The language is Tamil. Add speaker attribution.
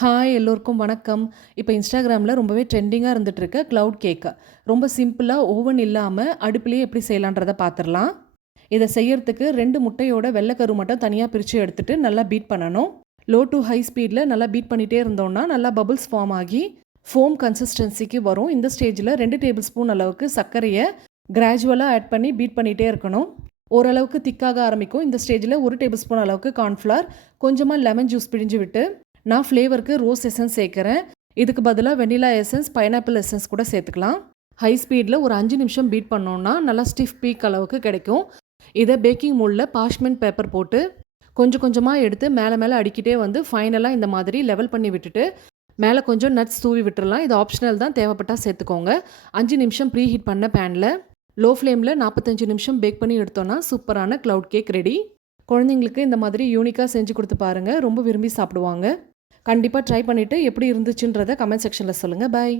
Speaker 1: ஹாய் எல்லோருக்கும் வணக்கம். இப்போ இன்ஸ்டாகிராமில் ரொம்பவே ட்ரெண்டிங்காக இருந்துகிட்ருக்க க்ளவுட் கேக்கு ரொம்ப சிம்பிளாக ஓவன் இல்லாமல் அடுப்புலேயே எப்படி செய்யலான்றதை பார்த்துடலாம் இதை செய்யறதுக்கு ரெண்டு முட்டையோட வெள்ளைக்கரு மட்டும் தனியாக பிரித்து எடுத்துகிட்டு நல்லா பீட் பண்ணணும். லோ டு ஹை ஸ்பீடில் நல்லா பீட் பண்ணிகிட்டே இருந்தோம்னா நல்லா பபுள்ஸ் ஃபார்ம் ஆகி ஃபோம் கன்சிஸ்டன்சிக்கு வரும். இந்த ஸ்டேஜில் ரெண்டு டேபிள் ஸ்பூன் அளவுக்கு சர்க்கரையை கிராஜுவலாக ஆட் பண்ணி பீட் பண்ணிகிட்டே இருக்கணும். ஓரளவுக்கு திக்காக ஆரம்பிக்கும். இந்த ஸ்டேஜில் ஒரு டேபிள் ஸ்பூன் அளவுக்கு கார்ன்ஃப்ளவர் கொஞ்சமாக லெமன் ஜூஸ் பிழிஞ்சு விட்டு நான் ஃப்ளேவருக்கு ரோஸ் எசன்ஸ் சேர்க்குறேன். இதுக்கு பதிலாக வெனிலா எசன்ஸ் பைனாப்பிள் எசன்ஸ் கூட சேர்த்துக்கலாம். ஹை ஸ்பீடில் ஒரு அஞ்சு நிமிஷம் பீட் பண்ணோன்னா நல்லா ஸ்டிஃப் பீக் அளவுக்கு கிடைக்கும். இதை பேக்கிங் மூலில் பாஷ்மெண்ட் பேப்பர் போட்டு கொஞ்சம் கொஞ்சமாக எடுத்து மேலே மேலே அடிக்கிட்டே வந்து ஃபைனலாக இந்த மாதிரி லெவல் பண்ணி விட்டுட்டு மேலே கொஞ்சம் நட்ஸ் தூவி விட்டுறலாம். இது ஆப்ஷனல் தான் தேவைப்பட்டால் சேர்த்துக்கோங்க. அஞ்சு நிமிஷம் ப்ரீ ஹீட் பண்ண பேனில் லோ ஃப்ளேமில் நாற்பத்தஞ்சு நிமிஷம் பேக் பண்ணி எடுத்தோன்னா சூப்பரான க்ளவுட் கேக் ரெடி குழந்தைங்களுக்கு இந்த மாதிரி யூனிக்காக செஞ்சு கொடுத்து பாருங்கள் ரொம்ப விரும்பி சாப்பிடுவாங்க. கண்டிப்பாக ட்ரை பண்ணிவிட்டு எப்படி இருந்துச்சுன்றதை கமெண்ட் செக்ஷனில் சொல்லுங்கள் பாய்